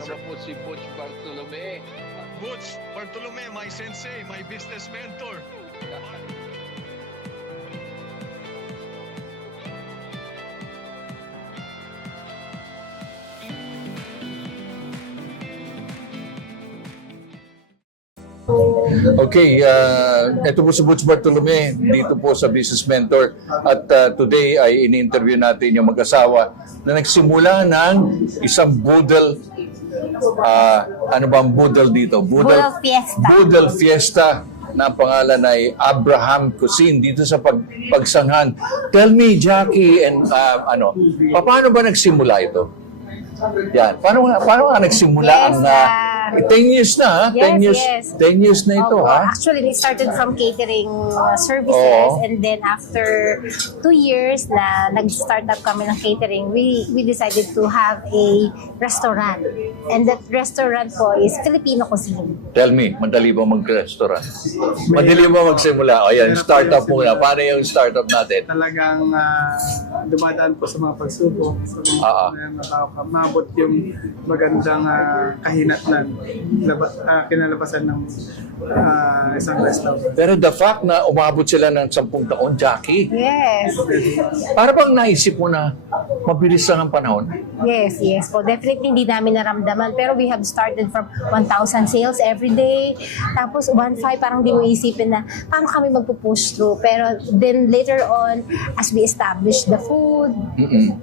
Ako po si Butch Bartolome. Butch Bartolome, my sensei, my business mentor. Okay, ito po si Butch Bartolome dito po sa Business Mentor at today ay ini-interview natin yung mag-asawa na nagsimula ng isang boodle, ano ba ang boodle dito? Boodle Fiesta. Boodle Fiesta na ang pangalan ay Abraham Cuisine dito sa Pagsanghan. Tell me, Jackie, and paano ba nagsimula ito? Yan. Paano nga nagsimula Yes, ang 10 years na, ha? 10 yes, years, yes. 10 years na ito, Opo. ha? Actually, we started from catering services, Oo. and then after 2 years na nag-start up kami ng catering, we decided to have a restaurant. And that restaurant po is Filipino cuisine. Tell me, madali ba mag-restaurant? Madali ba magsimula? O yan, startup muna. Paano yung startup natin? Talagang dumadaan po sa mga pagsubok, sa mga maabot yung magandang kahinatnan, kinalabasan ng isang restaurant. Pero the fact na umabot sila ng 10 taon, Jackie, Yes. para bang naisip mo na mabilis lang ang panahon? Yes, yes po. Definitely hindi namin naramdaman. Pero we have started from 1,000 sales every day. Tapos 1,500, parang di mo isipin na paano kami magpo-push through. Pero then later on, as we establish the food,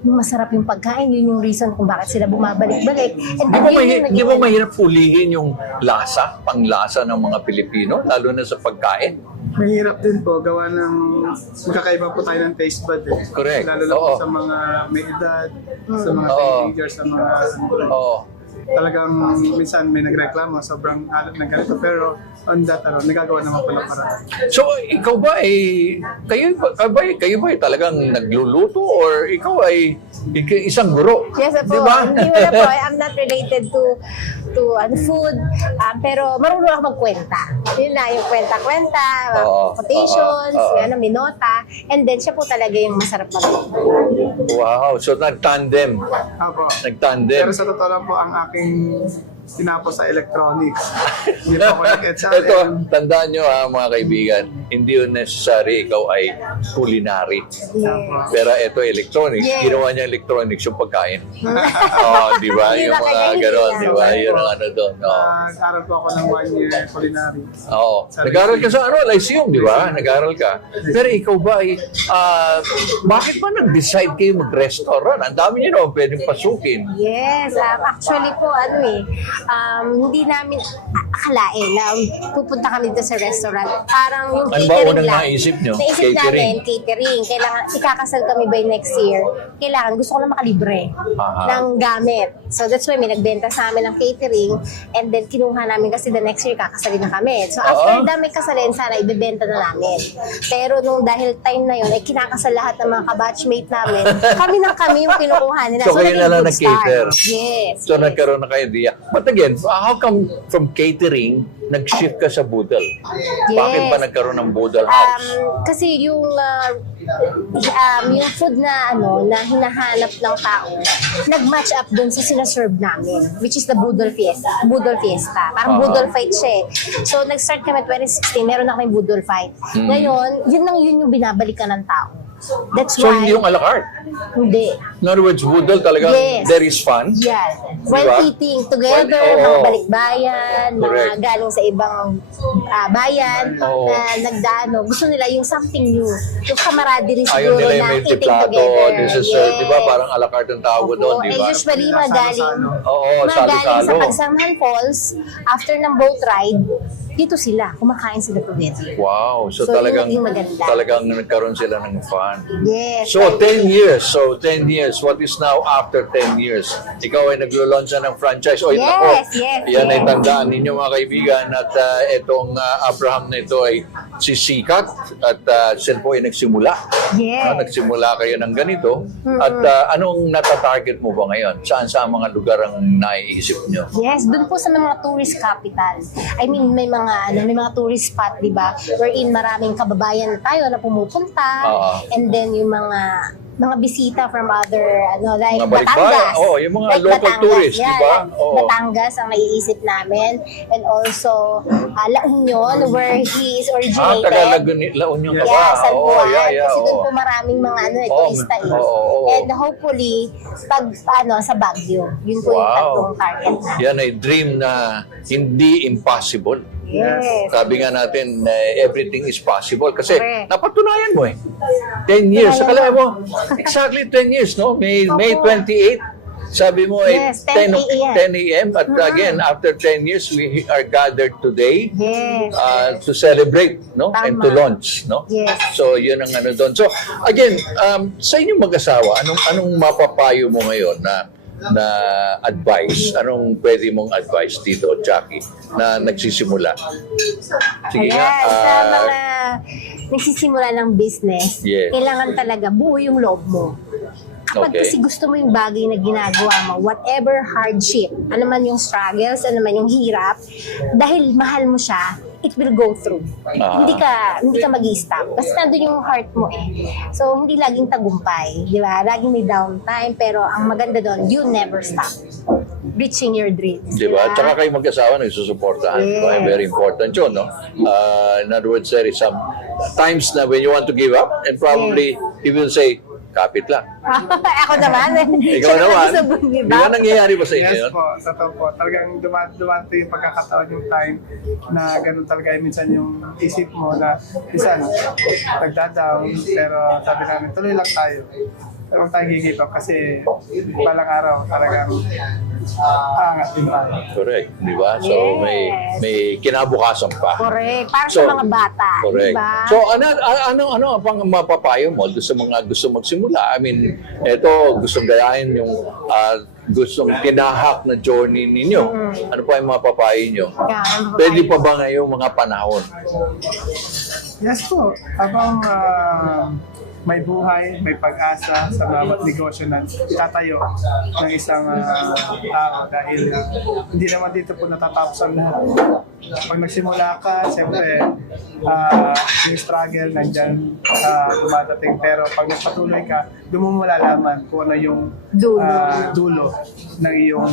masarap yung pagkain. Yun yung reason kung bakit sila bumabalik-balik. And Di ba mahirap pulihin yung lasa, panglasa ng mga Pilipino, lalo na sa pagkain? Mahirap din po, gawa ng magkakaiba po tayo ng taste bud eh. Correct. Lalo na Oo. po sa mga may edad, sa mga Oo. teenagers, sa mga Oo. talagang minsan may nagreklamo, sobrang alat ng ganito. Pero on that, nagagawa naman pala para. So, ikaw ba kayo ba ay talagang nagluluto or ikaw ay isang guro? Yes po. Di ba? Hindi mo na po. I'm not related to food. Pero marunong ako magkwenta. Yun na, yung kwenta-kwenta, Oo. quotations, Oo. yan, minota. And then siya po talaga yung masarap magkwenta. Wow, so nag-tandem. Apo. Nag-tandem. Pero sa totoo lang po, ang aking tinapos sa electronics. Hindi po ako nag-HR. Ito, tandaan nyo mga kaibigan, hindi yun necessary ikaw ay culinary. Yes. Pero ito electronics, Yes. ginawa niya electronics yung pagkain. Di ba? Hindi Yung na mga kanya, gano'n, hindi di ba? na. Yun ang ano doon. Nag-aral po ako ng 1 year culinary. Oo. Nag-aral ka sa Lyceum, di ba? Nag-aral ka. Pero ikaw ba ay, bakit ba nag-decide kayo mag-restaurant? Ang dami nyo naman pwedeng pasukin. Yes, actually po, hindi namin akalain na pupunta kami dito sa restaurant. Parang yung Ano ba catering unang lang. naisip nyo? Naisip Catering? namin, catering. Kailangan, ikakasal kami by next year. Kailangan, gusto ko lang makalibre Aha. ng gamit. So that's why may nagbenta sa amin ng catering, and then kinuha namin kasi the next year kakasalin na kami. So after Oo. may kasalin, sana ibebenta na namin. Pero nung dahil time na yun, ay kinakasal lahat ng mga kabatchmate namin. Kami yung kinukuha nila. So, kayo naging na lang good start. nag-cater? Yes. So yes. nagkaroon na kayo idea. But again, how come from catering, nag-shift ka sa boodle? Bakit ba nagkaroon ng boodle house? Kasi yung food na na hinahanap ng tao, nag-match up dun sa sinaserve namin, which is the Boodle Fiesta. Boodle Fiesta. Parang Boodle Fight siya eh. So nag-start kami 2016, meron na kami Boodle Fight. Ngayon, yun yung binabalikan ng tao. That's So why hindi yung a la carte. hindi. In other words, boodle talagang Yes. there is fun. Yeah. Diba? While eating together, Oo. mga balikbayan, Correct. mga galing sa ibang bayan Oo. na nagdano. Gusto nila yung something new. Yung camaraderie Ayaw siguro nila yung na may eating plato, together. this is, di ba? Parang a la carte ang tawag doon, di ba? Usually, mga galing, Oo, mga galing sa salo-salo. Pagsanghan Falls, after ng boat ride, dito sila, kumakain sila together. Wow, so, So, talagang yun yung maganda. talagang nagkaroon sila ng fun. Yes. So 10 years. So 10 years. What is now after 10 years? Ikaw ay naglo-launch na ng franchise. Oy, Yes, nako. yes, Yan ay yes. tandaan ninyo mga kaibigan at itong Abraham na ito ay sisikat at sila po ay nagsimula. Yes. Nagsimula kayo ng ganito. At anong natatarget mo ba ngayon? Saan sa mga lugar ang naiisip nyo? Yes, dun po sa mga tourist capital. I mean, may mga tourist spot, di ba? Wherein maraming kababayan tayo na pumupunta. Oo. And then yung mga mga bisita from other, like Mga balikbayan. Batangas. Oo, yung mga Like local Batangas, tourists, di ba? like Oo. Batangas ang naiisip namin. And also, La Union, where he is originated. taga La Union ka ba? Yeah, San Oo, Juan. yeah, Kasi doon oo. po maraming mga Oo, turista eh. oo. And hopefully, sa Baguio. Yun po yung Wow. tatlong target na. Yan ay dream na hindi impossible. Yes. Sabi nga natin, everything is possible. Kasi Correct. napatunayan mo eh. 10 years. Kaya Akala mo. mo, exactly 10 years, no? May Opo. 28. Sabi mo ay Yes, 10 a.m. 10 a.m. At again, after 10 years, we are gathered today Yes. to celebrate, no? Tama. And to launch, no? Yes. So, yun ang ano doon. So, again, sa inyong mag-asawa, anong mapapayo mo ngayon na advice? Anong pwede mong advice dito, Jackie, na nagsisimula? Sige nga. Ayan, sa mga nagsisimula ng business, Yes. kailangan talaga buo yung loob mo. Kapag Okay. kasi gusto mo yung bagay na ginagawa mo, whatever hardship, ano man yung struggles, ano man yung hirap, dahil mahal mo siya, it will go through. Ah. Hindi ka mag-i-stop. Kasi nandun yung heart mo eh. So, hindi laging tagumpay. Di ba? Laging may downtime. Pero ang maganda doon, you never stop reaching your dreams. Di ba? Tsaka kayo mag-asawa nagsusuportahan. Yes. Diba? Very important yun, no? In other words, there is some times na when you want to give up, and probably he will say, kapit lang. Ako naman. Ikaw Siya naman. gusto mong Di give ba up. nangyayari ba sa inyo Yes yun? po, totoo po. Talagang dumato yung pagkakataon yung time na ganun talaga minsan yung isip mo na minsan nagda-down pero sabi namin tuloy lang tayo. Pero huwag tayong give up kasi balang araw talagang aangat din tayo. Correct. Di ba? So, Yes. may kinabukasan pa. Correct. Para So, sa mga bata. Correct. Diba? So, ano ang pang mapapayo mo doon sa mga gusto magsimula? I mean, eto, gustong gayahin yung gustong tinahak na journey ninyo. Ano pa yung mapapayo nyo? Yeah, Pwede pa ba ngayong mga panahon? Yes po, habang may buhay, may pag-asa sa bawat negosyo na itatayo ng isang tao dahil hindi naman dito po natatapos ang lahat. Pag nagsimula ka, siyempre yung struggle nandyan dumadating pero pag nagpatuloy ka, doon mo malalaman kung ano yung dulo ng iyong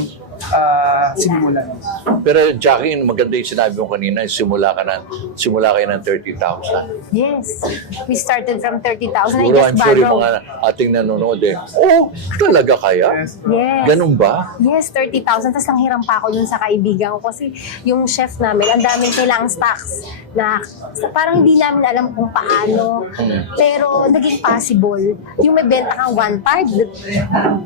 simulan. Pero Jackie, maganda yung sinabi mo kanina, simula kayo ng 30,000. Yes. We started from 30,000. Siguro I'm sure yung mga ating nanonood talaga kaya? Yes po. Yes. Ganun ba? Yes, 30,000. Tapos nanghiram pa ako dun sa kaibigan ko kasi yung chef namin, ang daming kailangang stocks na parang hindi namin alam kung paano. Pero naging possible. Yung may benta kang one part,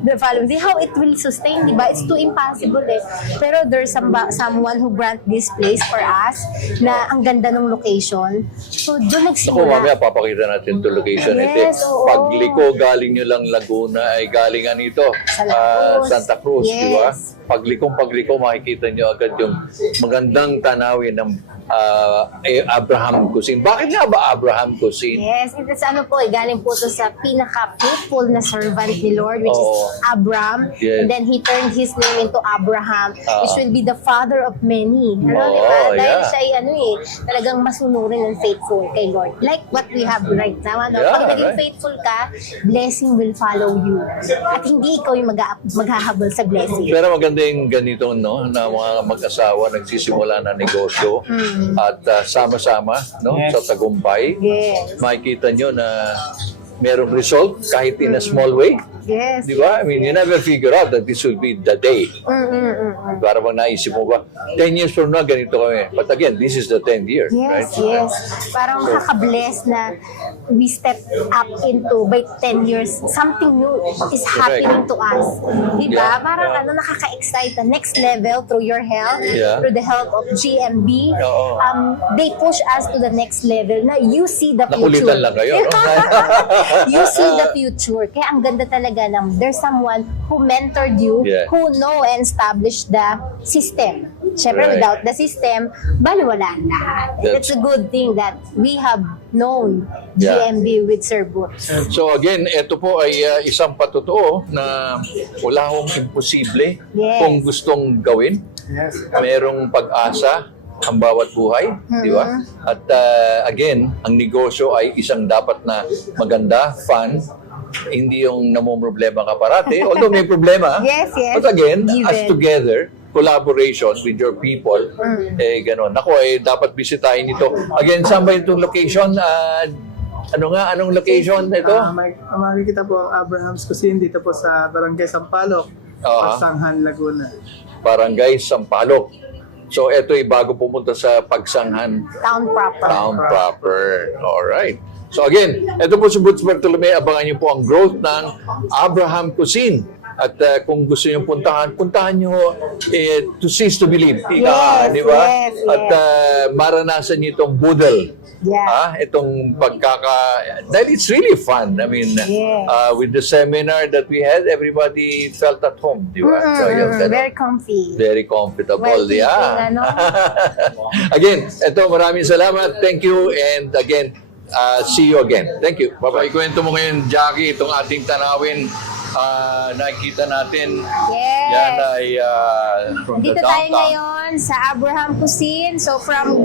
the following day, how it will sustain, di ba? It's too impossible eh. Pero there's someone who grant this place for us na ang ganda ng location. So doon Ako, nagsimula. mamaya papakita natin ito location. Yes, oo. Pagliko, galing nyo lang Laguna, ay galingan nito. Cruz. Santa Cruz, Yes. di ba? Pagliko, makikita nyo agad yung magandang tanawin ng Abraham Cuisine. Bakit nga ba Abraham Cuisine? Yes, it's galing po to sa pinaka-faithful na servant ni Lord, which Oo. is Abram. Yes. And then he turned his name into Abraham, which will be the father of many. Ano, Oo, di ba? Dahil yeah. siya ay talagang masunurin and faithful kay Lord. Like what we have right now. Yeah, Pag naging right. faithful ka, blessing will follow you. At hindi ikaw yung maghahabol sa blessing. Pero maganda yung ganito, no? Na mga mag-asawa nagsisimula na negosyo at sama-sama, no? Yes. Sa tagumpay. Yes. Makikita nyo na merong result kahit in a small way. Yes. Di ba? I mean, you never figure out that this will be the day. Para bang naisip mo ba, 10 years from now, ganito kami. But again, this is the 10th year, right? Yes, yes. Parang makaka-bless na we step up into by 10 years, something new is happening to us. Diba? Yeah. Parang nakaka-excite the next level through your help, Yeah. through the help of GMB. Oo. They push us to the next level na you see the future. Nakulitan lang kayo, no? You see the future. Kaya ang ganda talaga ng there's someone who mentored you, Yeah. who know and established the system. Siyempre, Right. without the system, baliwala ang lahat. And That's- it's a good thing that we have known Yeah. GMB with Sir Boots. So again, ito po ay isang patotoo na wala akong imposible Yes. kung gustong gawin. Yes. Merong pag-asa ang bawat buhay, di ba? At again, ang negosyo ay isang dapat na maganda, fun, hindi yung namumroblema ka parati. Although may problema. Yes, yes. But again, Given. as together, collaboration with your people, gano'n. Ako, dapat bisitahin ito. Again, saan ba itong location? Anong location ito? Makikita po ang Abraham's Cuisine dito po sa Barangay Sampaloc, Pasanghan, Laguna. Barangay Sampaloc. So, ito ay bago pumunta sa Pagsanghan Town proper. Town proper. Alright. So again, ito po si Butch Bartolome. Abangan niyo po ang growth ng Abraham Cuisine. At kung gusto niyo puntahan niyo to cease to believe. Ika, Yes, di ba? yes, yes. At maranasan niyo itong boodle. Yeah. Itong dahil it's really fun. I mean, Yes. with the seminar that we had, everybody felt at home, di ba? So, yun, ganun. Very comfy. Very comfortable, Well, yeah. ano? Again, ito, maraming salamat. Thank you. And again, see you again. Thank you. Ikwento mo ngayon, Jackie, itong ating tanawin. Nakikita natin. Yes. Yan ay from the Dito tayo downtown. ngayon sa Abraham Cuisine. So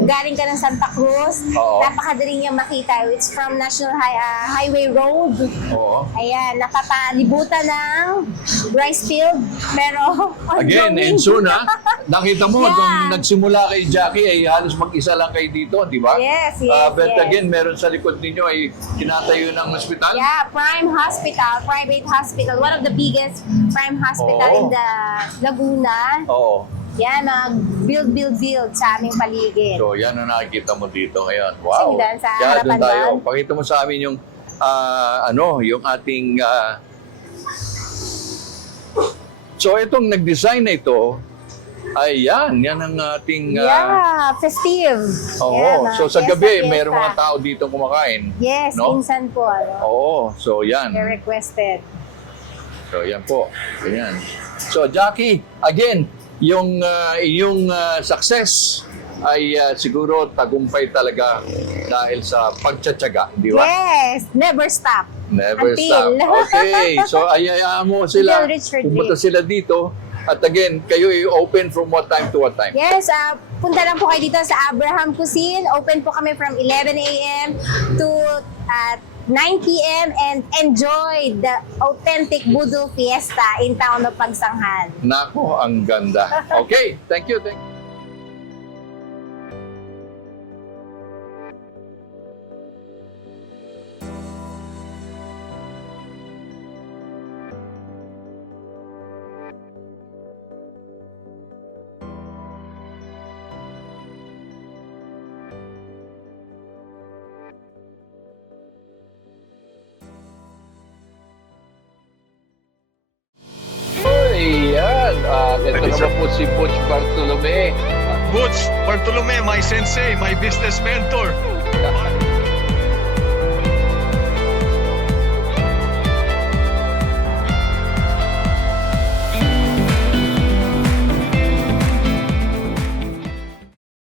galing ka ng Santa Cruz, Oo. napakadali niyang makita. It's from National Highway Road. Oo. Ayan, napapalibutan ng rice field. Pero Again, ongoing. and soon, nakita mo, Yeah. nung nagsimula kay Jackie, ay halos mag-isa lang kayo dito, di ba? Yes, yes, But yes. again, meron sa likod ninyo ay tinatayo ng hospital. Yeah, Prime Hospital, private hospital. One of the biggest prime hospital Oo. in the Laguna. Oo. Yan, build sa aming paligid. So, yan ang nakikita mo dito ngayon. Sige, Wow. Dan, sa Kaya harapan doon tayo. doon. Pakita mo sa amin yung, yung ating... So, itong nag-design na ito, ay yan ang ating... Yeah, festive. Oo. Yan, So, sa fiesta, gabi, fiesta. mayroong mga tao dito kumakain. Yes, no? minsan po. Oo. So, yan. They're requested. So, yan po. Ayan. So, Jackie, again, yung success ay siguro tagumpay talaga dahil sa pagtsatsaga, di ba? Yes, never stop. Never Until. stop. Okay. So, ayayaan mo sila. Until reach your Pumunta dream. sila dito. At again, kayo ay open from what time to what time? Yes, punta lang po kayo dito sa Abraham Cuisine. Open po kami from 11 a.m. to 9 p.m. and enjoy the authentic Boodle Fiesta in town of Pagsanghan. Nako, ang ganda. Okay. Thank you. Thank you. Ayan. Ito naman po si Butch Bartolome. Butch Bartolome, my sensei, my business mentor.